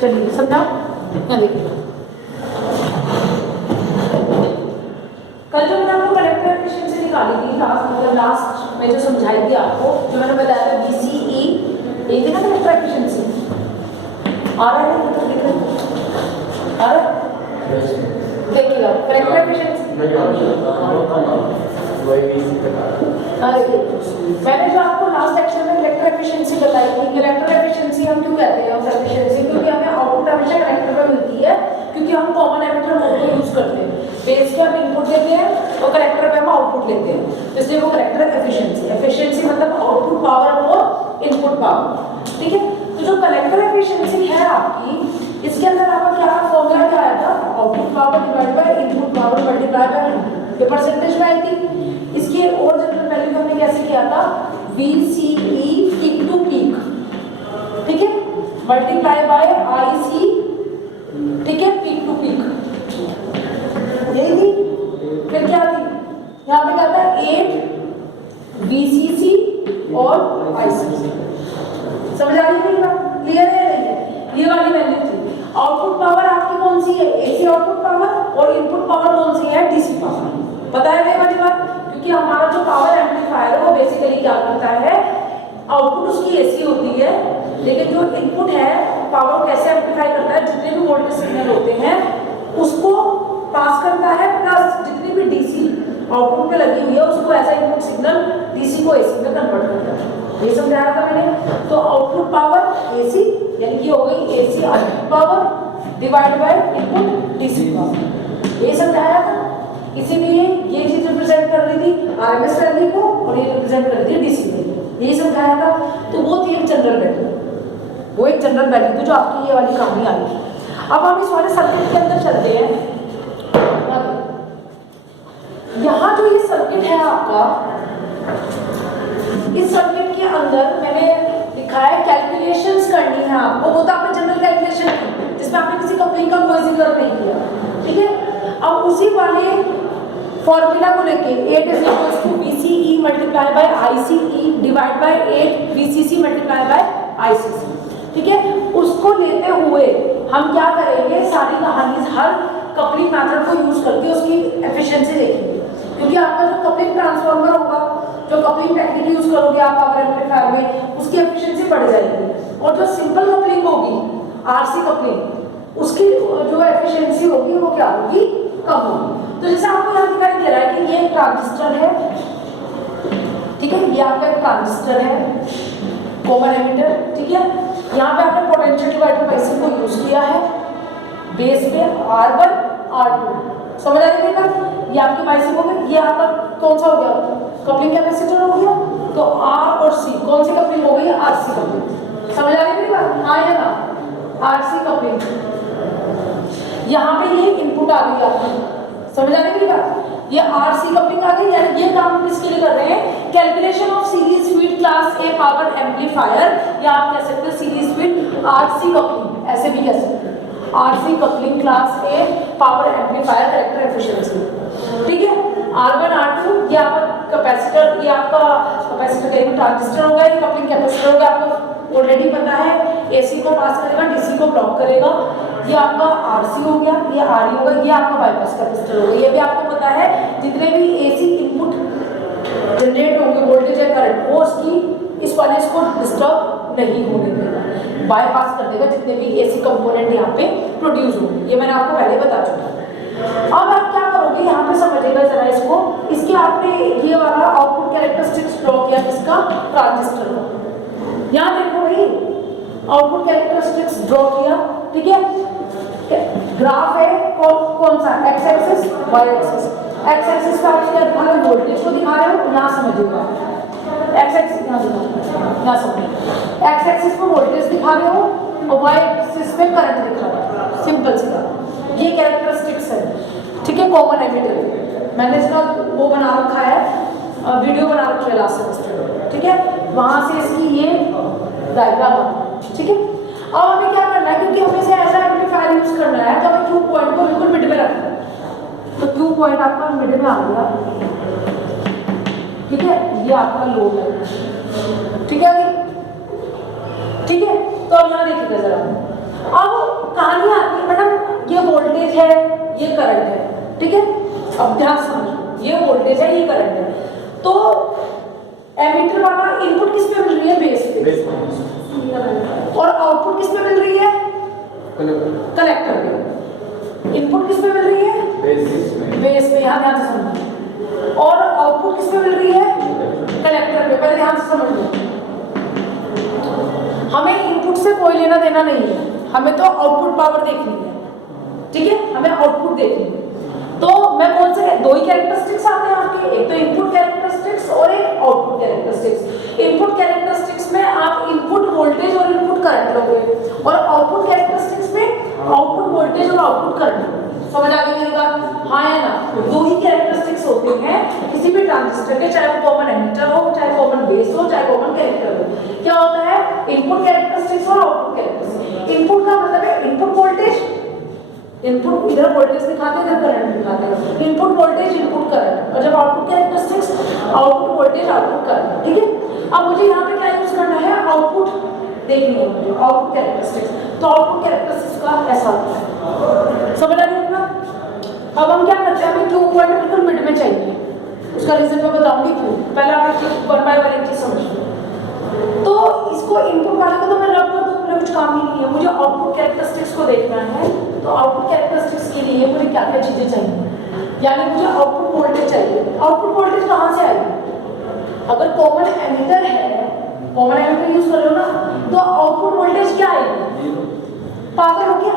चलिए समझा, यहाँ देखिएगा। कल जो मैंने आपको कलेक्टर एफिशिएंसी निकाली थी लास्ट में जो समझाई थी आपको, जो मैंने बताया था BCE, एक थी ना कलेक्टर एफिशिएंसी। आ रहा है तो देख रहे आ रहा देखिएगा कलेक्टर एफिशिएंसी। हाँ देखिए, मैंने जो आपको लास्ट लेक्चर में कलेक्टर एफिशिएंसी बताई थी, कलेक्टर एफिशिएंसी हम क्यों कहते हैं उस एफिशिएंसी, क्योंकि हमें आउटपुट हमेशा कलेक्टर में मिलती है, क्योंकि हम कॉमन एमिटर मोड को यूज करते हैं। बेस के हम इनपुट लेते हैं और कलेक्टर पे हम आउटपुट लेते हैं, इसलिए वो कलेक्टर एफिशिएंसी। एफिशिएंसी मतलब आउटपुट पावर और इनपुट पावर, ठीक है। तो जो कलेक्टर एफिशिएंसी है आपकी, इसके अंदर आपका क्या फॉर्मूला क्या आया था, output power divide by input power multiply by ये परसेंटेज में आई थी। इसकी और जनरल वैल्यू हमने कैसे किया था, VCE पीक टू पीक, ठीक है, मल्टीप्लाई बाय IC, ठीक है, पीक टू पीक, यही थी। फिर क्या थी, यहाँ पे क्या था 8 VCC और ICC। समझ आ रही है बात, क्लियर है नहीं? ये वाली वैल्यू थी। आउटपुट पावर आपकी कौन सी है, AC आउटपुट पावर, और इनपुट पावर कौन सी है, DC पावर। पता है वाली बात, क्योंकि हमारा जो पावर एम्पलीफायर है वो बेसिकली क्या करता है, आउटपुट उसकी AC होती है, लेकिन जो इनपुट है पावर कैसे एम्पलीफाई करता है, जितने भी वोल्टेज सिग्नल होते हैं उसको पास करता है, प्लस जितनी भी DC आउटपुट पे लगी हुई है उसको ऐसा इनपुट सिग्नल DC को AC में कन्वर्ट करता है। ये समझाया था मैंने। तो आउटपुट पावर AC यानी कि हो गई AC output power divide by input DC power, ये समझाया था। इसीलिए ये चीज रिप्रेजेंट कर रही थी RMS वैल्यू को, और ये रिप्रेजेंट कर रही है DC वैल्यू, यही समझाया था। तो वो थी एक जनरल वैल्यू, वो एक जनरल वैल्यू थी जो आपकी ये वाली कहानी आई थी। अब हम इस वाले सर्किट के अंदर चलते हैं। यहाँ जो ये सर्किट है आपका, इस सर्किट के अंदर मैंने लिखा है कैलकुलेशंस करनी है आपको, वो तो आपने जनरल कैलकुलेशन की जिसमें आपने किसी कपलिंग का कोई जिक्र नहीं किया, ठीक है। अब उसी वाले फॉर्मूला को लेके 8 = VCE multiply by ICE divide by 8 VCC multiply by ICC, ठीक है। उसको लेते हुए हम क्या करेंगे, सारी कहानी हर कपलिंग मेथड को यूज करके उसकी एफिशिएंसी देखेंगे, क्योंकि आपका जो कपलिंग ट्रांसफार्मर होगा, जो कपलिंग टेक्निक यूज करोगे आप पावर एम्पलीफायर में, उसकी एफिशिएंसी बढ़ जाएगी। और जो सिंपल कपलिंग होगी RC कपलिंग, उसकी जो एफिशिएंसी होगी वो क्या होगी, कम होगी। तो जैसे आपको यहाँ दिखाई दे रहा है कि ये एक ट्रांजिस्टर है, ठीक है, ये आपका एक ट्रांजिस्टर है कॉमन एमिटर, ठीक है। यहाँ पे आपने पोटेंशियल डिवाइडर पैसिव को यूज किया है, बेस पे R1 R2, समझ आ रही है? ये आपकी पैसिव हो गई, ये आपका कौन सा हो गया, कपलिंग कैपेसिटर हो गया। तो R और C कौन सी कपलिंग हो गई, RC कपलिंग। समझ आ रही है बात, हाँ या ना, RC कपलिंग। यहाँ पे ये इनपुट आ गई आपकी, समझ आ रही है बात, ये RC कपलिंग आ गई। यानी ये काम हम किसके लिए कर रहे हैं, calculation of series feed class A power amplifier, या आप कह सकते हो सीरीज फीड RC कपलिंग, ऐसे भी कह सकते हैं RC coupling class A power amplifier collector efficiency, ठीक है। R1 R2 ये आपका कैपेसिटर, ये आपका कैपेसिटर कहेंगे ट्रांजिस्टर होगा, ये कपलिंग कैपेसिटर होगा, आपको ऑलरेडी पता है। AC को पास करेगा, DC को ब्लॉक करेगा। ये आपका RC हो गया, ये RE होगा, ये आपका बाईपास कैपेसिटर होगा। ये भी आपको पता है, जितने भी AC इनपुट जनरेट होंगे वोल्टेज या करंट, वो उसकी इस वाले को डिस्टर्ब नहीं होने देगा, बाईपास कर देगा जितने भी AC कंपोनेंट यहाँ पे प्रोड्यूस होंगे। ये मैंने आपको पहले बता चुका हूँ। अब आप क्या करोगे, यहाँ पे समझिएगा जरा इसको, इसके आपने ये वाला आउटपुट कैरेक्टरिस्टिक्स ड्रॉ किया किसका, ट्रांजिस्टर का। यहाँ देखो भाई, आउटपुट कैरेक्टरिस्टिक्स ड्रॉ किया, ठीक है। ग्राफ है कौन सा, X axis Y axis. X axis पे आप क्या दिखा रहे हो, वोल्टेज को दिखा रहे हो, यहाँ समझिएगा। एक्स एक्सिस यहाँ दिखा, यहाँ समझिए, एक्स एक्सिस पे वोल्टेज दिखा रहे हो और वाई एक्सिस पे करंट दिखा रहे हो, सिंपल सी बात। ये कैरेक्टरिस्टिक्स है, ठीक है, कॉमन एमिटर। मैंने इसका वो बना रखा है, वीडियो बना रखी है लास्ट सेमेस्टर, ठीक है, वहां से इसकी ये डायग्राम, ठीक है। अब हमें क्या करना है, क्योंकि हमें इसे ऐसा एम्पलीफायर यूज करना है, तो हमें क्यू पॉइंट को बिल्कुल मिड में रखना है। तो क्यू पॉइंट आपका मिड में आ गया, ठीक है, ये आपका लोड है, ठीक है, ठीक है। तो अब यहाँ देखिएगा जरा, अब कहानी आती है मैडम, ये वोल्टेज है, ये करंट है, ठीक है। अब ध्यान से समझो, ये वोल्टेज है, ये करंट है, तो एमीटर वाला इनपुट किस पे मिल रही है? बेस पे। और आउटपुट किस पे मिल रही है? कलेक्टर पे। इनपुट किस पे मिल रही है? बेस पे। यहाँ ध्यान से समझो। और आउटपुट किस पे मिल रही है? कलेक्टर पे। पहले ध्यान से समझ लो, हमें इनपुट से कोई लेना देना नहीं है, हमें तो आउटपुट पावर देखनी है, ठीक है, हमें आउटपुट देखनी है। तो मैं कौन से, दो ही कैरेक्टरिस्टिक्स आते हैं आपके, एक तो इनपुट कैरेक्टरिस्टिक्स और एक आउटपुट कैरेक्टरिस्टिक्स। इनपुट कैरेक्टरिस्टिक्स में आप इनपुट वोल्टेज और इनपुट करंट लोगे, और आउटपुट कैरेक्टरिस्टिक्स में आउटपुट वोल्टेज और आउटपुट करंट। समझ आ गई मेरी बात? हाँ या ना? दो ही कैरेक्टरिस्टिक्स होते हैं किसी भी ट्रांजिस्टर के, चाहे वो कॉमन एमिटर हो, चाहे कॉमन बेस हो, चाहे कॉमन कलेक्टर हो। क्या होता है? इनपुट कैरेक्टरिस्टिक्स और आउटपुट कैरेक्टरिस्टिक्स। इनपुट का मतलब है इनपुट वोल्टेज, इनपुट इधर वोल्टेज दिखाते हैं, इधर करंट दिखाते हैं। इनपुट वोल्टेज, इनपुट करंट, और जब output characteristics output voltage, output current, ठीक है। अब मुझे यहाँ पे क्या यूज करना है? आउटपुट देखनी है मुझे, आउटपुट कैरेक्टरिस्टिक्स। तो आउटपुट कैरेक्टरिस्टिक्स का ऐसा होता है, समझ आ रही है ना? अब हम क्या करते हैं, हमें क्यू पॉइंट बिल्कुल मिड में चाहिए, उसका रीजन मैं बताऊंगी क्यों। पहले आप एक चीज वन बाय वन एक चीज समझिए। तो इसको इनपुट वाले को तो मैं रब कर दूं, मेरा कुछ काम ही नहीं है, मुझे आउटपुट कैरेक्टरिस्टिक्स को देखना है। तो आउटपुट कैरेक्टरिस्टिक्स के लिए मुझे क्या क्या चीजें चाहिए, यानी मुझे आउटपुट वोल्टेज चाहिए। आउटपुट वोल्टेज कहाँ से आएगी? अगर कॉमन एमिटर है, कॉमन एमिटर यूज कर रहे हो ना, तो आउटपुट वोल्टेज क्या आएगी? पागल हो क्या?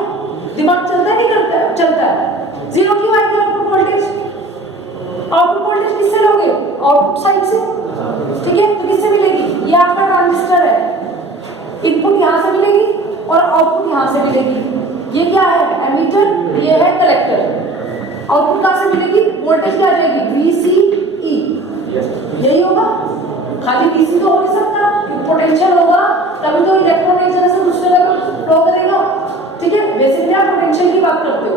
दिमाग चलता है नहीं करता है? चलता है। जीरो क्यों आएगी आउटपुट वोल्टेज? आउटपुट वोल्टेज किससे लोगे? आउटपुट साइड से, ठीक है। तो किससे मिलेगी? ये आपका ट्रांजिस्टर है, इनपुट यहाँ से मिलेगी और आउटपुट यहाँ से मिलेगी। ये क्या है? एमीटर, ये है कलेक्टर। आउटपुट कहाँ से मिलेगी? वोल्टेज क्या आ जाएगी? VCE, यही होगा। खाली VC तो हो नहीं सकता, पोटेंशियल होगा, तभी तो इलेक्ट्रॉन एक जगह से दूसरे जगह फ्लो करेगा, ठीक है। बेसिकली आप पोटेंशियल की बात करते हो,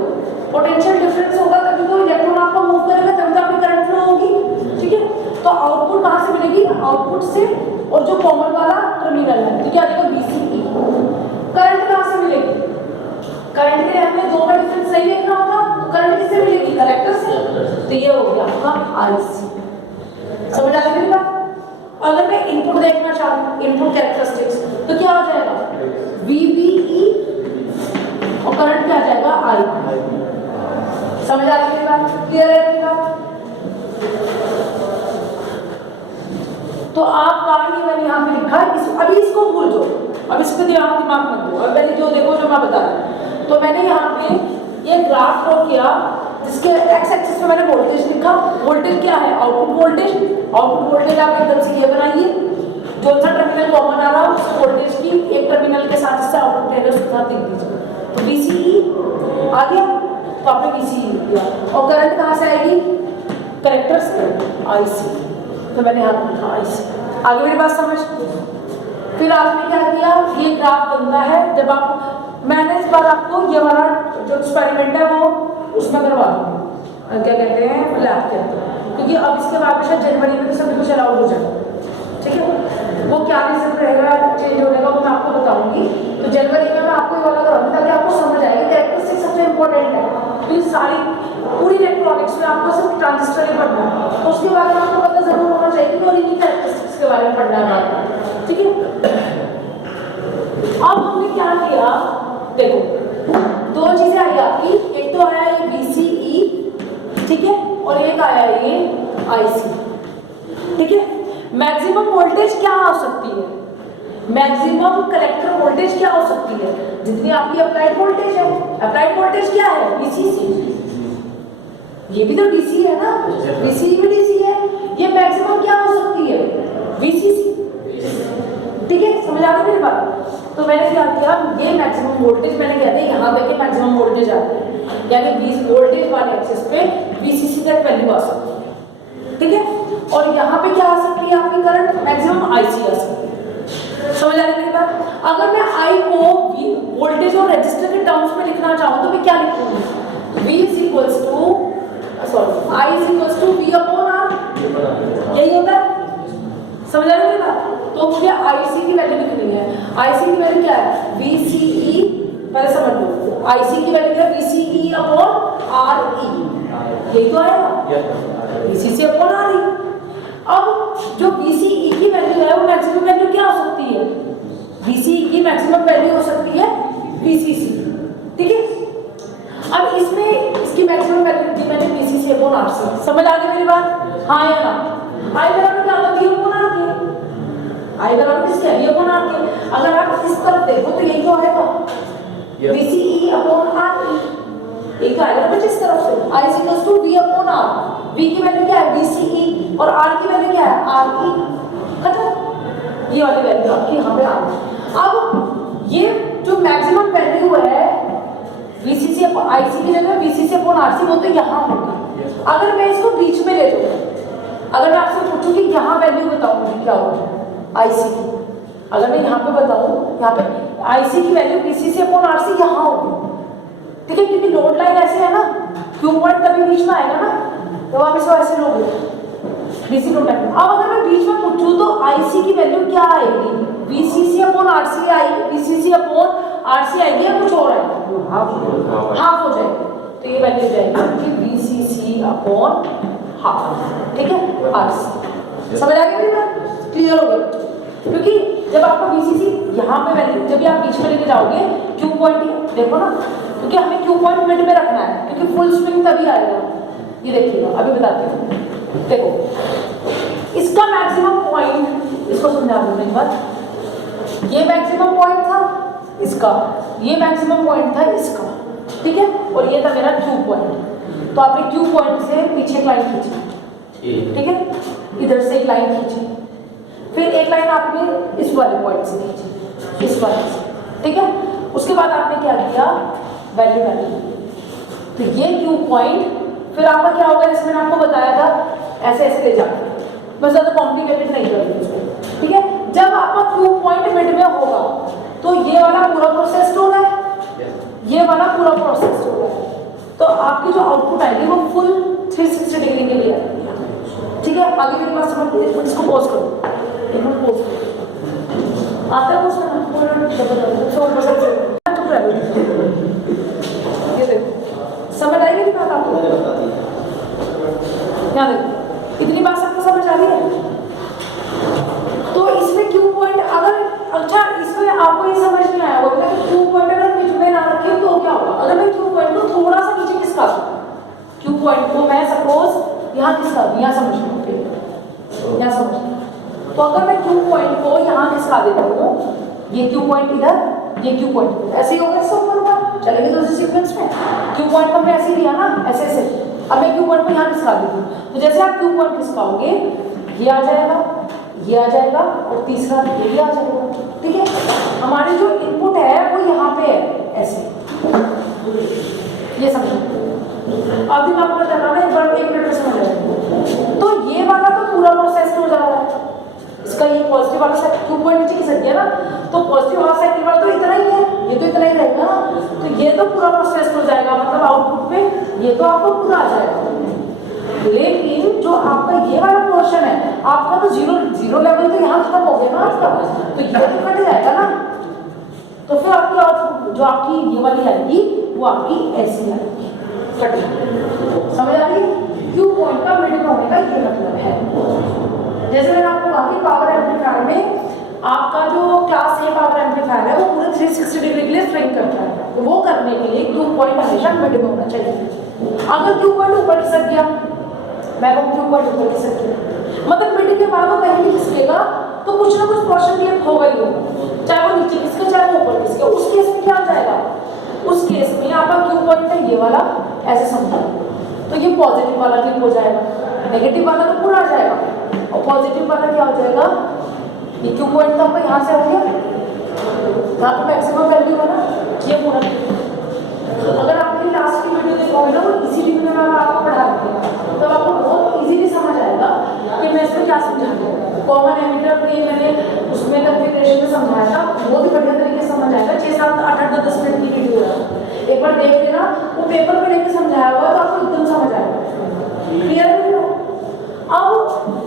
पोटेंशियल डिफरेंस होगा तभी तो इलेक्ट्रॉन आपका मूव करेगा, तभी तो आपकी करंट फ्लो होगी, ठीक है। तो आउटपुट कहाँ से मिलेगी? आउटपुट से, और जो कॉमन वाला टर्मिनल है, तो क्या आ जाएगा? VCE। करंट कहाँ से मिलेगी? करंट के लिए हमें दो का डिफरेंस सही देखना होगा, तो करंट किससे मिलेगी? कलेक्टर से। तो ये हो गया आपका IC। समझ आ गई मेरी बात? अगर मैं इनपुट देखना चाहूँ, इनपुट कैरेक्टरिस्टिक्स, तो क्या हो जाएगा? VBE, और करंट क्या आ जाएगा? I। समझ आ गई मेरी बात? क्लियर है मेरी बात? तो आपका ये मैंने यहाँ पे लिखा है, अभी इसको भूल दो, अब इसको दिमाग मत दो, अब पहले जो देखो जो मैं बता रहा हूँ। तो मैंने यहाँ पे ये ग्राफ ड्रॉ किया, जिसके एक्स एक्सिस पे मैंने वोल्टेज लिखा। वोल्टेज क्या है? Output voltage. आउटपुट वोल्टेज आप एकदम से ये बनाइए, जो सा टर्मिनल कॉमन आ रहा है उस वोल्टेज की एक टर्मिनल के साथ जिससे आउटपुट है उसके साथ लिख दीजिए। तो VCE आ गया, तो आपने VCE लिख दिया। और करंट कहाँ से आएगी? कलेक्टर से, IC। तो मैंने यहाँ पे लिखा IC। आगे मेरी बात समझ? फिर आपने क्या किया? ये ग्राफ बनता है जब आप, मैंने इस बार आपको ये वाला जो एक्सपेरिमेंट है वो उसमें करवा दूँगी, क्या कहते हैं, लैब के अंदर, क्योंकि अब इसके बाद में शायद जनवरी में तो सभी कुछ अलाउड हो जाएगा, ठीक है। वो क्या रीजन रहेगा चेंज होने का वो मैं आपको बताऊंगी। तो जनवरी में मैं आपको ये वाला कराऊंगी ताकि आपको समझ आएगी। कैरेक्टरिस्टिक्स सबसे इंपॉर्टेंट है, तो सारी पूरी इलेक्ट्रॉनिक्स में आपको सिर्फ ट्रांजिस्टर ही पढ़ना है, तो उसके बारे में आपको पता जरूर होना चाहिए कि और इन्हीं कैरेक्टरिस्टिक्स के बारे में पढ़ना है, ठीक है। अब हमने क्या किया, देखो दो चीजें आई आपकी, एक तो आया ये VCE, ठीक है, और एक आया ये IC, ठीक है। मैक्सिमम वोल्टेज क्या हो सकती है? मैक्सिमम कलेक्टर वोल्टेज क्या हो सकती है? जितनी आपकी अप्लाइड वोल्टेज है। अप्लाइड वोल्टेज क्या है? VCC। ये भी तो DC है ना, VCE भी DC है। ये मैक्सिमम क्या हो सकती है? VCC, ठीक है। समझ आ गई मेरी बात? तो मैंने क्या किया, ये मैक्सिमम वोल्टेज मैंने कहते हैं यहाँ पे मैक्सिमम वोल्टेज आते हैं, यानी 20 वोल्टेज वाले एक्सिस पे VCC तक वैल्यू आ सकती है, ठीक है। और यहाँ पे क्या आ सकती है आपकी करंट? मैक्सिमम IC आ सकती है। समझ आ रही मेरी बात? अगर मैं I को वोल्टेज और रजिस्टर के टर्म्स में लिखना चाहूँ तो मैं क्या लिखूंगी? V is equals to, sorry, I is equals to V upon R, यही होता है। समझ आ रही मेरी बात? तो मुझे IC की वैल्यू लिखनी है। IC की वैल्यू क्या है? VCE पहले समझ लो, आईसी की वैल्यू है VCE अपॉन RE, यही तो आएगा VCC अपॉन RE। अब जो VCE की वैल्यू है वो मैक्सिमम वैल्यू क्या हो सकती है? VCE की मैक्सिमम वैल्यू हो सकती है VCC, ठीक है। अब इसमें इसकी मैक्सिमम वैल्यू दी मैंने VCC अपॉन RC, समझ आ गई मेरी बात? हाँ या ना? आई बराबर क्या होगा? V अपॉन RK, आई बराबर किसके? V upon RK। अगर आप इस तरफ देखो तो यही तो आएगा VCE अपॉन RE, ये तो आएगा बच्चे इस तरफ से। I is equals to V upon R, V की वैल्यू क्या है? VCE, और R की वैल्यू क्या है? RE, खत्म। ये वाली वैल्यू आपकी यहाँ पे आ गई। अब ये जो मैक्सिमम वैल्यू है VCC अपॉन IC की जगह VCC अपॉन RC, वो तो यहाँ होगी। अगर मैं इसको बीच में ले लूँ, अगर मैं आपसे पूछूं कि यहाँ वैल्यू बताऊँ मुझे क्या होगा IC की, अगर मैं यहाँ पे बताऊँ, यहाँ पे IC की वैल्यू VCC अपॉन RC यहाँ होगी, ठीक है, क्योंकि लोड लाइन ऐसे है ना, क्यू पॉइंट तभी बीच में आएगा ना, तो आप इसको ऐसे लोगे डीसी लोड लाइन। अब अगर मैं बीच में पूछूं तो IC की वैल्यू क्या आएगी? VCC अपॉन RC आएगी, VCC अपॉन RC आएगी या कुछ और आएगी? हाफ हो जाएगी, तो ये वैल्यू जाएगी VCC अपॉन हाफ, ठीक है, RC। समझ आ गया मेरी बात? क्लियर हो गया? क्योंकि जब आपका VCC यहाँ पे वैल्यू जब आप बीच में लेके जाओगे, क्यू पॉइंट देखो ना, क्योंकि हमें क्यू पॉइंट मिड में रखना है, क्योंकि फुल स्विंग तभी आएगा। ये देखिएगा, अभी बताती हूँ, देखो इसका मैक्सिमम पॉइंट, इसको समझा दूँ एक बार, ये मैक्सिमम पॉइंट था इसका, ये मैक्सिमम पॉइंट था इसका, ठीक है, और ये था मेरा क्यू पॉइंट। तो आपने क्यू पॉइंट से पीछे एक लाइन खींची, ठीक है, इधर से एक लाइन खींची, फिर एक लाइन आपने इस वाले पॉइंट से खींची, इस वाले से, ठीक है। उसके बाद आपने क्या किया? वैल्यू डाली, तो ये क्यू पॉइंट, फिर आपका क्या होगा, जैसे मैंने आपको बताया था, ऐसे ऐसे ले जाते, बस ज़्यादा कॉम्प्लिकेटेड नहीं करेंगे उसको, ठीक है। जब आपका क्यू पॉइंट मिड में होगा तो ये वाला पूरा प्रोसेस हो रहा है, ये वाला पूरा प्रोसेस हो रहा है, तो आपकी जो आउटपुट आएगी वो फुल 360 डिग्री के लिए आएगी, ठीक है। आगे मेरी बात समझ, इसको पॉज करो, पॉज करो, आता है पॉज करना, ये देखो, समझ आएगी नहीं बात आपको? यहाँ देखो, इतनी बात सबको समझ आ रही है? तो इसमें क्यू पॉइंट अगर, अच्छा इसमें आपको ये समझ नहीं आया होगा कि क्यू पॉइंट अगर बीच में ना रखे तो क्या होगा? अगर मैं क्यू पॉइंट को थोड़ा सा नीचे खिसका दूं, क्यू पॉइंट को मैं सपोज यहाँ खिसका दूं, यहाँ समझ लो, यहाँ समझ, तो अगर मैं क्यू पॉइंट को यहाँ खिसका देता हूँ, ये क्यू पॉइंट इधर, ये क्यू पॉइंट ऐसे ही होगा, इससे ऊपर ऊपर चलेंगे तो सीक्वेंस में क्यू पॉइंट को हमने ऐसे लिया ना, ऐसे ऐसे। अब मैं क्यू पॉइंट को यहाँ खिसका देती हूँ, तो जैसे आप क्यू पॉइंट खिसकाओगे, ये आ जाएगा, ये आ जाएगा, और तीसरा ये भी आ जाएगा, ठीक है। हमारी जो इनपुट है वो यहाँ पे है, ऐसे, ये समझो। अभी मैं आपको बताना है, एक बार 1 मिनट में समझ आएगा। तो ये वाला तो पूरा प्रोसेस हो जा रहा है, इसका ये पॉजिटिव वाला साइड क्यू पॉइंट नीचे खिसक गया ना, तो पॉजिटिव वाला साइड वाला तो इतना ही है, ये तो इतना ही रहेगा ना, तो ये तो पूरा प्रोसेस हो जाएगा, मतलब आउटपुट पे ये तो आपको पूरा आ जाएगा। लेकिन जो आपका ये वाला पोर्शन है, आपका तो जीरो लेवल तो यहाँ खत्म हो गया ना आपका, तो ये तो कट जाएगा ना, तो फिर आपकी आउटपुट जो आपकी ये वाली आएगी वो आपकी ऐसी आएगी, कट। समझ आ रही है? क्यू पॉइंट का मिड में होने का ये मतलब है। जैसे मैंने आपको कहा कि पावर एम्पलीफायर में आपका जो क्लास ए पावर एम्पलीफायर है वो पूरे 360 डिग्री के लिए स्विंग करता है, तो वो करने के लिए क्यू पॉइंट हमेशा मिड में होना चाहिए। अगर क्यू पॉइंट ऊपर खिसक गया, मैं वो क्यू पॉइंट ऊपर खिसक गया, मतलब मिड के बाद वो कहीं भी खिसकेगा तो कुछ ना कुछ पोर्शन क्लिप होगा ही होगा, चाहे वो नीचे खिसके चाहे वो ऊपर खिसके। उस केस में क्या आ जाएगा? उस केस में आपका क्यू पॉइंट है ये वाला, ऐसे समझो, तो ये पॉजिटिव वाला क्लिप हो जाएगा, नेगेटिव वाला तो पूरा आ जाएगा, और पॉजिटिव वाला क्या हो जाएगा? ये क्यू पॉइंट तो आपका यहाँ से हो गया, यहाँ पे मैक्सिमम वैल्यू है ना, ये पूरा। अगर आपने लास्ट की वीडियो देखोगे ना, वो इसीलिए मैंने आपको पढ़ा दिया, तब आपको बहुत इजीली समझ आएगा कि मैं इसमें क्या समझा रही हूँ। कॉमन एमिटर पे मैंने उसमें कन्फिगरेशन में समझाया था, बहुत ही बढ़िया तरीके से समझ आएगा। 6, 7, 8, 8, 10 मिनट की वीडियो है, एक बार देख लेना, वो पेपर पे लेके समझाया हुआ तो आपको एकदम समझ आएगा। क्लियर है? अब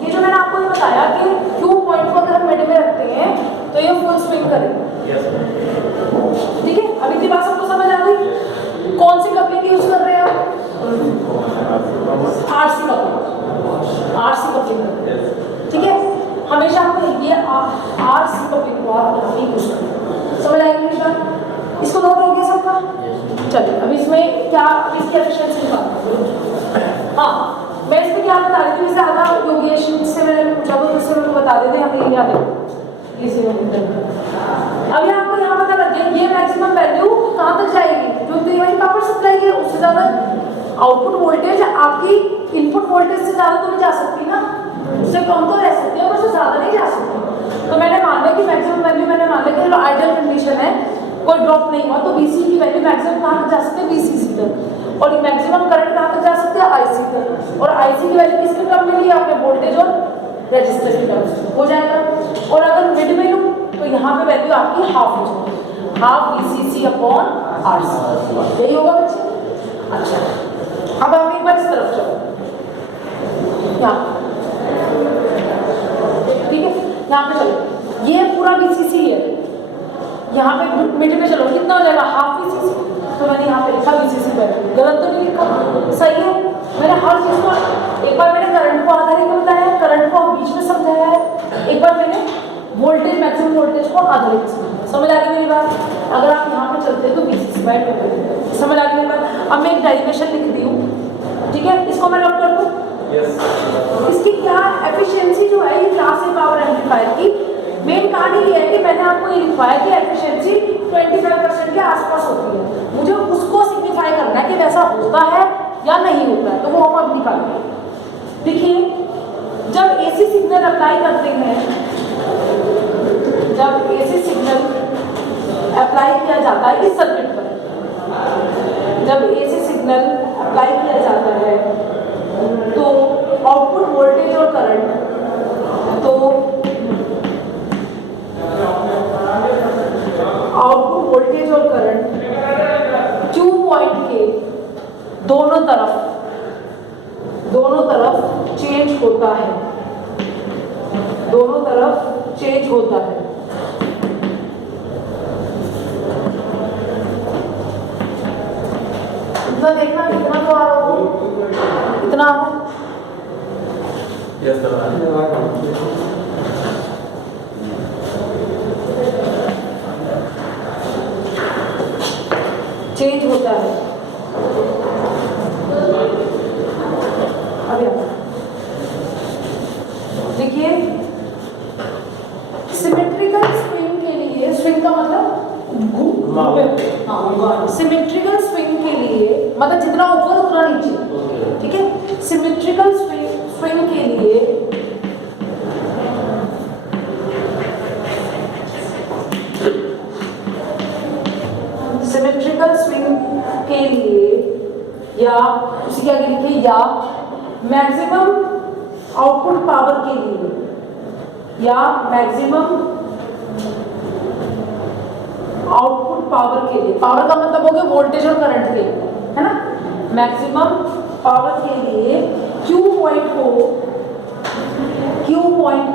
ये जो मैंने आपको ये बताया कि क्यू पॉइंट को अगर हम मिड में रखते हैं तो ये फुल स्विंग करेगा, ठीक है। अभी की बात सबको क्या इसकी एफिशिएंसी निकालना। हाँ, मैं इसमें क्या बता रही थी, वैसे आधा योगेश से मैंने पूछा तो उससे मेरे को बता देते, हमें याद है इसी अभी आपको यहाँ पता लग गया ये मैक्सिमम वैल्यू कहाँ तक जाएगी, जो तो ये पावर सप्लाई है उससे ज़्यादा आउटपुट वोल्टेज आपकी इनपुट वोल्टेज से ज़्यादा तो नहीं जा सकती ना, उससे कम तो रह सकती है पर उससे ज़्यादा नहीं जा सकती। तो मैंने मान लिया कि मैक्सिमम वैल्यू, मैंने मान लिया कि आइडियल कंडीशन है, कोई ड्रॉप नहीं हुआ, तो बीसी की वैल्यू मैक्सिमम कहाँ तक जा सकते हैं, बीसीसी तक, और मैक्सिमम करंट कहाँ तक जा सकते हैं, आईसी तक, और आईसी की वैल्यू किसके टर्म में ली आपने, वोल्टेज और रेजिस्टेंस के टर्म हो जाएगा। और अगर मिड में लूँ तो यहाँ पे वैल्यू आपकी हाफ हो जाएगी, हाफ बीसीसी अपॉन आरसी, यही होगा बच्चे। अच्छा, अब आप एक बार इस तरफ चलो, यहाँ ठीक है, यहाँ पे चलो, ये पूरा बीसीसी है, यहाँ पे मिड में चलो, कितना हो जाएगा, हाफ बीसीसी, तो मैंने यहाँ पे लिखा बीसीसी वैल्यू, गलत तो नहीं लिखा, सही है। मैंने हर चीज़ को, एक बार मैंने करंट को आधा लेके बताया, करंट को बीच में समझाया है, एक बार मैंने वोल्टेज मैक्सिमम वोल्टेज को आधा लेके समझ आ गई मेरी बात। अगर आप यहाँ पे चलते तो बीसीसी बाय 2 समझ आ गई मेरी बात। अब मैं एक डेरिवेशन लिख दी हूँ, ठीक है, इसको मैं नोट कर दूँ। इसकी क्या एफिशिएंसी जो है ये क्लास ए पावर एम्पलीफायर की मेन कहानी ये है कि मैंने आपको ये लिखवाया कि एफिशिएंसी 25% के आसपास होती है, मुझे उसको सिग्निफाई करना है कि वैसा होता है या नहीं होता है, तो वो हम अब निकालेंगे। देखिए, जब एसी सिग्नल अप्लाई करते हैं, जब एसी सिग्नल अप्लाई किया जाता है इस सर्किट पर, जब एसी सिग्नल अप्लाई किया जाता है तो आउटपुट वोल्टेज और करंट, तो आउटपुट वोल्टेज और करंट Q पॉइंट के दोनों तरफ चेंज होता है, दोनों तरफ चेंज होता है। इतना देखना, कितना तो आ रहा हो, इतना आ रहा चेंज होता है। अभी देखिए, सिमेट्रिकल स्विंग के लिए, स्विंग का मतलब सिमेट्रिकल स्विंग के लिए मतलब जितना ऊपर उतना नीचे, ठीक है। सिमेट्रिकल स्विंग के लिए या उसी के आगे लिखिए या मैक्सिमम आउटपुट पावर के लिए, या मैक्सिमम आउटपुट पावर के लिए, पावर का मतलब हो गया वोल्टेज और करंट के लिए, है ना। मैक्सिमम पावर के लिए Q पॉइंट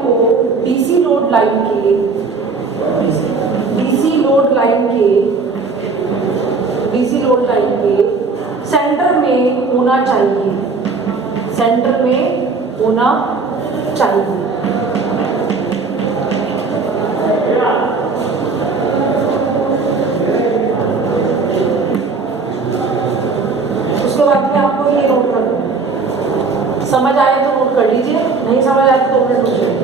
को डीसी लोड लाइन के सेंटर में होना चाहिए, सेंटर में होना चाहिए। उसके बाद में आपको ये नोट कर दो, समझ आए तो नोट कर लीजिए, नहीं समझ आए तो 2 मिनट रुक जाइए।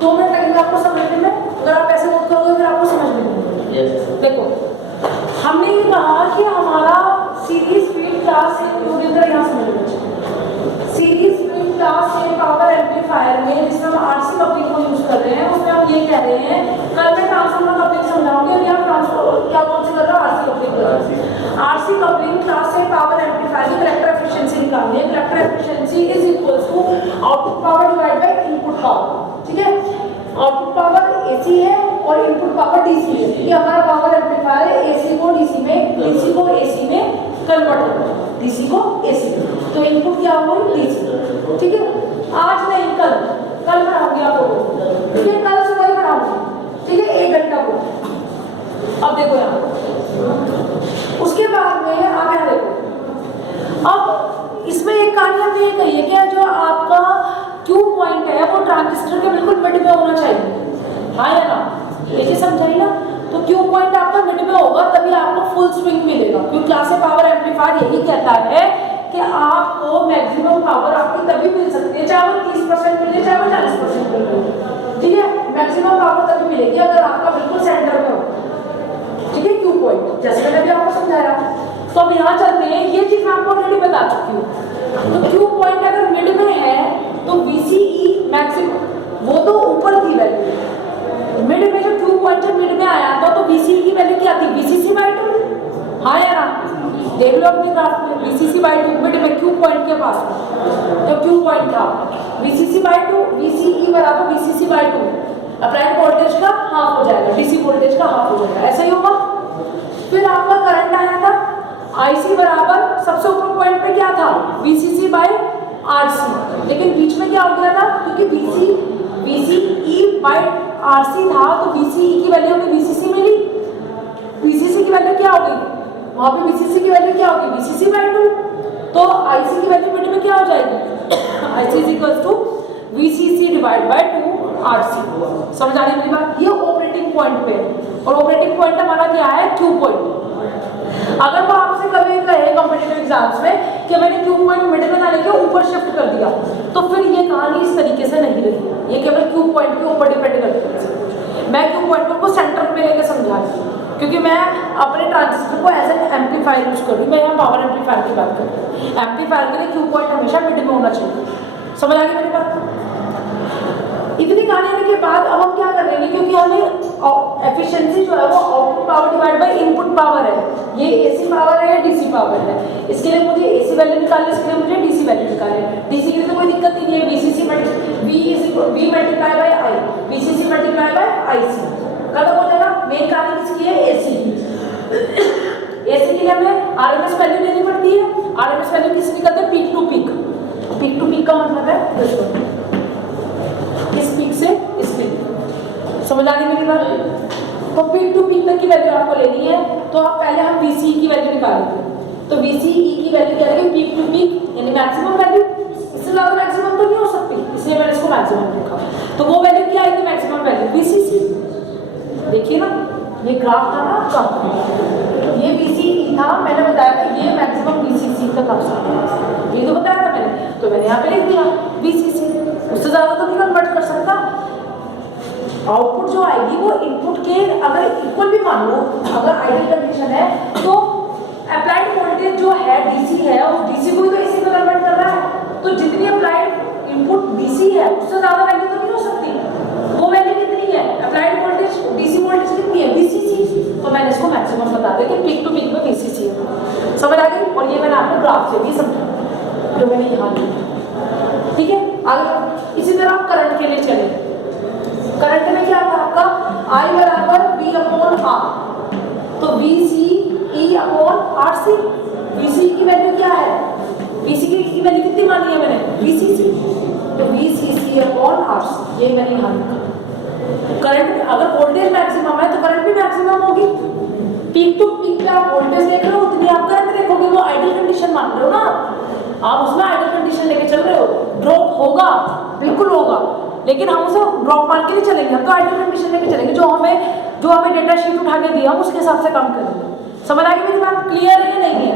2 मिनट लगेंगे आपको समझने में, अगर आप ऐसे नोट करोगे फिर आपको समझ में नहीं आएगा। देखो हमने ये कहा कि हमारा सीरीज फील्ड क्लास से योगेंद्र यहाँ समझ लीजिए, सीरीज फील्ड क्लास से पावर एम्पलीफायर में जिसमें हम आरसी कपलिंग को यूज कर रहे हैं उसमें हम ये कह रहे हैं, कल मैं ट्रांसफार्मर कपलिंग समझाऊंगी और यहाँ ट्रांसफार्मर क्या कौन सी कर रहा है, आरसी कपलिंग कर रहा है। आरसी कपलिंग क्लास से पावर एम्पलीफायर की कलेक्टर एफिशिएंसी निकालनी है। Collector efficiency is equals to output power divide by input power, ठीक है। आउटपुट पावर एसी है और इनपुट पावर डीसी है। ये हमारा पावर एम्पलीफायर है, एसी को डीसी में, डीसी को एसी में कन्वर्ट होगा, डीसी को एसी, तो इनपुट क्या हुआ, डीसी, ठीक है। आज नहीं कल पढ़ाऊंगी आपको, ठीक है, कल सुबह ही पढ़ाऊंगी, ठीक है, 1 घंटा को। अब देखो यहाँ, उसके बाद में आप यहाँ देखो, अब इसमें एक कहानी हमने ये कही है क्या, जो आपका क्यू पॉइंट है वो ट्रांजिस्टर के बिल्कुल मिड में होना चाहिए, हाँ या ना, ये चीज समझाई ना। तो क्यू पॉइंट आपका मिड में होगा तभी आपको फुल स्विंग मिलेगा, क्योंकि क्लास ए पावर एम्पलीफायर यही कहता है कि आपको मैक्सिमम पावर आपकी तभी मिल सकती है, चाहे वो 30% मिले चाहे वो 40% मिले, ठीक है। मैक्सिमम पावर तभी मिलेगी अगर आपका बिल्कुल सेंटर में हो, ठीक है, क्यू पॉइंट, जैसे मैंने अभी आपको समझाया। तो अब यहाँ चलते हैं, ये चीज मैं आपको ऑलरेडी बता चुकी हूँ। तो क्यू पॉइंट अगर मिड में है तो VCE मैक्सिमम वो तो ऊपर थी वैल्यू, मिड में जो क्यू पॉइंट जब मिड में आया था तो VCE की वैल्यू क्या थी, VCC/2, हाँ या ना, देख लो अपने ग्राफ में, VCC/2 मिड में क्यू पॉइंट के पास जो क्यू पॉइंट था VCC/2, VCE बराबर VCC/2, अप्लाइड वोल्टेज का हाफ हो जाएगा, डीसी वोल्टेज का हाफ हो जाएगा, ऐसा ही होगा। फिर आपका करंट आया था IC बराबर, सबसे ऊपर पॉइंट पे क्या था, VCC/RC, लेकिन बीच में क्या हो गया था, क्योंकि VCE/RC था तो VCE की वैल्यू हमें VCC मिली, VCC की वैल्यू क्या हो गई, वहां पे VCC की वैल्यू क्या होगी, VCC/2, तो IC की वैल्यू मिड में क्या हो जाएगी, IC is equal to VCC divide by 2RC। समझ आ रही है मेरी बात, ये ऑपरेटिंग पॉइंट पे, और ऑपरेटिंग पॉइंट हमारा क्या है, क्यू पॉइंट। अगर वो आपसे कभी कहे कॉम्पिटिटिव एग्जाम्स में कि मैंने क्यू पॉइंट मिड में ना लेके ऊपर शिफ्ट कर दिया, तो फिर ये कहानी इस तरीके से नहीं रही, ये केवल क्यू पॉइंट के ऊपर डिपेंड करती है। मैं क्यू पॉइंट को सेंटर में लेकर समझा रही हूँ, क्योंकि मैं अपने ट्रांजिस्टर को एज एन एम्पलीफायर यूज कर रही हूँ, मैं यहाँ पावर एम्पलीफायर की बात कर रही हूँ। एम्पलीफायर के लिए क्यू पॉइंट हमेशा मिड में होना चाहिए, समझ आ गई मेरी बात। इतनी कहानी आने के बाद अब हम क्या कर रहे हैं, क्योंकि हमें एफिशिएंसी जो है वो output power divide by input power है, ये एसी पावर है या डीसी पावर है, इसके लिए मुझे एसी वैल्यू निकालनी है, इसके लिए मुझे डीसी वैल्यू निकालनी है। डीसी के लिए तो कोई दिक्कत नहीं है, V multiply by I, VCC multiply by IC, खत्म हो जाएगा। मेन कहानी किसकी है, एसी। एसी के लिए हमें आरएमएस वैल्यू लेनी पड़ती है, आरएमएस वैल्यू किससे निकलते हैं, peak to peak. Peak to peak का मतलब है इस पीक से इस पीक, समझ आ गई मेरी बात। तो पीक टू पीक तक की वैल्यू आपको लेनी है, तो आप पहले हम VCE की वैल्यू निकालेंगे, तो VCE की वैल्यू क्या रहेगी, पीक टू पीक यानी मैक्सिमम वैल्यू, इससे ज़्यादा मैक्सिमम तो नहीं हो सकती, इसलिए मैंने इसको मैक्सिमम रखा। तो वो वैल्यू क्या आएगी, मैक्सिमम वैल्यू VCC। देखिए ना, ये ग्राफ था ना आपका, ये VCE था, मैंने बताया था ये मैक्सिमम VCC तक आ सकता है, ये तो बताया था मैंने, तो मैंने यहाँ पे लिख दिया VCC, उससे ज़्यादा तो नहीं कन्वर्ट कर सकता। आउटपुट जो आएगी वो इनपुट के अगर इक्वल भी मान लो, अगर आइडियल कंडीशन है तो अप्लाइड वोल्टेज जो है डीसी है, उस डीसी को ही तो एसी में कन्वर्ट कर रहा है, तो जितनी अप्लाइड इनपुट डीसी है उससे ज़्यादा वैल्यू तो नहीं हो सकती। वो वैल्यू कितनी है, अप्लाइड वोल्टेज डीसी वोल्टेज कितनी है, VCC, तो मैंने इसको मैक्सिमम बता दिया कि पीक टू पीक में VCC है, समझ आ गई। और ये मैंने आपको ग्राफ से भी समझा जो मैंने यहाँ लिखा, ठीक है। आगे इसी तरह आप करंट के लिए चले, करंट में क्या था आपका, I बराबर V/R, तो VCE/RC, VCE की वैल्यू क्या है, VCE की वैल्यू कितनी मानी है मैंने, VCC, तो VCC/RC, ये मैंने यहाँ लिखा। करंट अगर वोल्टेज मैक्सिमम है तो करंट भी मैक्सिमम होगी, पीक टू पीक पे आप वोल्टेज देख रहे हो उतनी आप करंट देखोगे, वो आइडियल कंडीशन मान रहे हो ना आप, उसमें आइडियल कंडीशन लेके चल रहे हो, ड्रॉप होगा बिल्कुल होगा, लेकिन हम उसे ड्रॉप मान के नहीं चलेंगे, हम तो आइडियल कंडीशन लेके चलेंगे, जो हमें डेटा शीट उठा के दिया हम उसके हिसाब से काम करेंगे। समझ आ गई मेरी बात, क्लियर है नहीं है,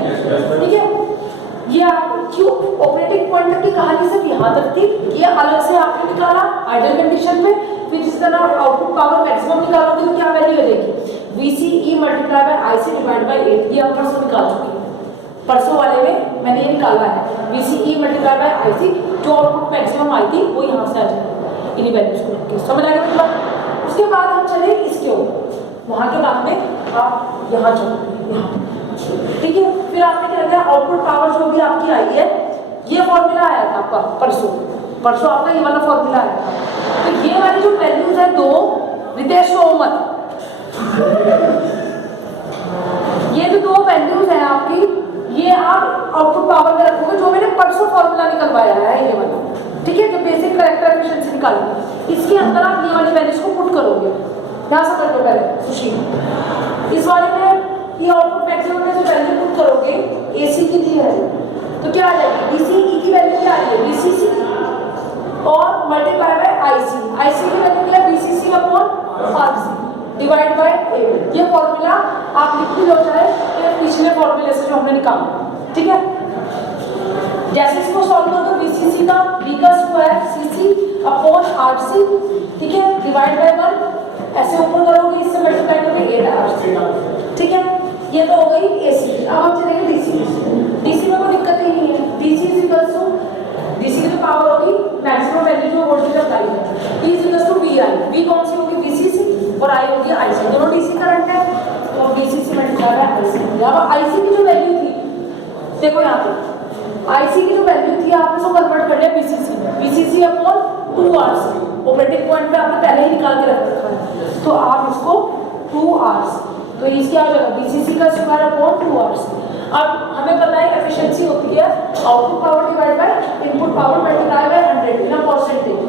ठीक है। ये आप क्यों ऑपरेटिंग पॉइंट की कहानी सिर्फ यहाँ तक थी, ये अलग से आपने निकाला आइडियल कंडीशन में, फिर इसी तरह आउटपुट पावर मैक्सिमम निकालोगे तो क्या वैल्यू आ जाएगी, VCE multiply by IC divide by 8। ये आप परसों निकाल चुके हैं, परसों वाले में मैंने ये निकाला है, VCE मल्टीप्लाई बाय IC, जो आउटपुट मैक्सिमम आई थी वो यहाँ से आ जाएगी इन्हीं वैल्यूज को रख के। समझ आ गया मेरी बात। उसके बाद हम चले इसके ऊपर, वहाँ के बाद में आप यहाँ चलो, यहाँ ठीक है। फिर आपने क्या किया, आउटपुट पावर जो भी आपकी आई है, ये फॉर्मूला आया था आपका परसों आपका ये वाला फॉर्मूला आया था। तो ये वाली जो वैल्यूज है दो, रितेश को मत, ये जो दो वैल्यूज हैं आपकी, ये आप आउटपुट पावर में रखोगे, जो मैंने परसों फॉर्मूला निकलवाया है ये वाला, ठीक है, जो बेसिक करेक्टर एफिशिएंसी निकाली, इसके अंदर आप ये वाली वैल्यूज को पुट करोगे। यहाँ से कर लो पहले सुशील, इस वाले में ये आउटपुट मैक्सिमम में जो वैल्यू पुट करोगे, AC की दी है तो क्या आ जाएगी, VCE की वैल्यू क्या आ रही है, VCC और मल्टीप्लाई बाय IC की वैल्यू क्या है, VCC upon RC divide by 8। ये फॉर्मूला आप लिख भी लो चाहे कि पिछले फॉर्मूले से जो हमने निकाला, ठीक है। जैसे इसको सॉल्व करो तो VCC का V का स्क्वायर CC अपॉन RC, ठीक है, डिवाइड बाय 1, ऐसे ऊपर करोगे, इससे मल्टीप्लाई करोगे 8RC, ठीक है। ये तो हो गई AC। अब हम चलेंगे DC में कोई दिक्कत ही नहीं है। DC की तो पावर होगी मैक्सिमम वैल्यू जो वोल्टेज अप्लाई है, P = VI, V कौन सी होगी, VCC, और I होगी IC, दोनों DC करंट है, तो VCC मल्टीप्लाई बाय IC। अब IC की जो वैल्यू थी, देखो यहाँ पे IC की जो वैल्यू थी आपने उसको कन्वर्ट कर लिया VCC में, VCC upon 2RC, operating point पे आपने पहले ही निकाल के रख रखा है, तो आप इसको 2RC, तो इसकी आ जाएगा VCC का स्क्वायर अपॉन 2RC। अब हमें पता है एफिशिएंसी होती है output power divide by input power multiply by 100 in percentage,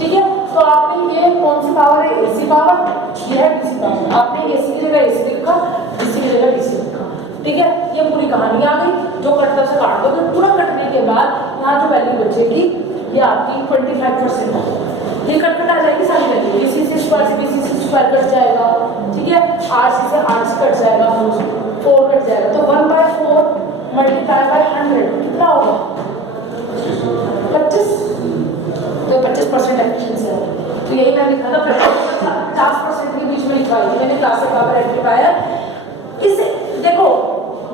ठीक है। तो आपने ये कौन सी पावर है, AC पावर, ये है DC पावर, आपने AC की जगह AC लिखा, DC की जगह DC लिखा, ठीक है। ये पूरी कहानी आ गई। जो कटर से काट दो, तो पूरा कटने के बाद यहाँ जो वैल्यू बचेगी ये आपकी 25% ये कट आ जाएगी सारी वैल्यू, VCC स्क्वायर से VCC स्क्वायर कट जाएगा, ठीक है, RC से RC कट जाएगा, 4 कट जाएगा, तो 1/4 मल्टीप्लाई बाय 100 कितना होगा, 25, तो 25% एफिशिएंसी है। तो यही मैंने लिखा था 50% के बीच में लिखा है मैंने क्लासिक पावर एम्पलीफायर। इसे देखो,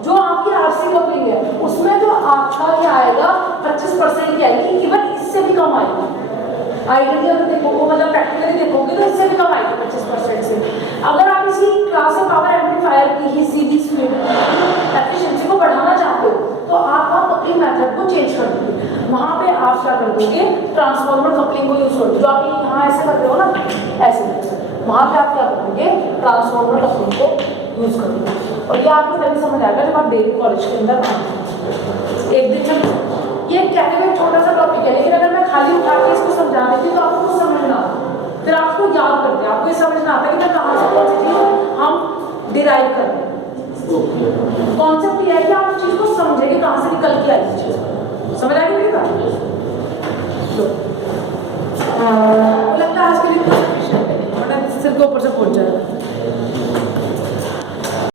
जो आपकी RC कपलिंग है उसमें जो आपका क्या आएगा 25% की आएगी, इवन इससे भी कम आएगी। आइडियली अगर देखोगे, मतलब प्रैक्टिकली देखोगे तो इससे भी कम आएगी 25% से। अगर आप इसी क्लासिक पावर एम्पलीफायर की ही सीधी स्पीड एफिशिएंसी को बढ़ाना चाहते हो तो आप वहाँ कपलिंग मेथड को चेंज कर दोगे। वहाँ पे आप क्या कर दोगे, ट्रांसफॉर्मर कपलिंग को यूज करोगे, जो आप यहाँ ऐसे कर रहे हो ना, ऐसे वहाँ पे आप क्या करोगे, ट्रांसफॉर्मर कपलिंग को यूज करोगे। और ये आपको तभी समझ आएगा जब आप डेली कॉलेज के अंदर आएंगे। एक दिन जब ये कहने में छोटा सा टॉपिक है, लेकिन अगर मैं खाली उठा के इसको समझा देती तो आपको कुछ समझना आता, फिर आपको याद करते हैं, आपको ये समझना आता है कि मैं कहाँ से कौन सी चीज़ हम डिराइव करते हैं। कॉन्सेप्ट ये है कि आप उस चीज़ को समझें कि कहाँ से निकल के आई चीज़, समझ आएगी मेरी बात।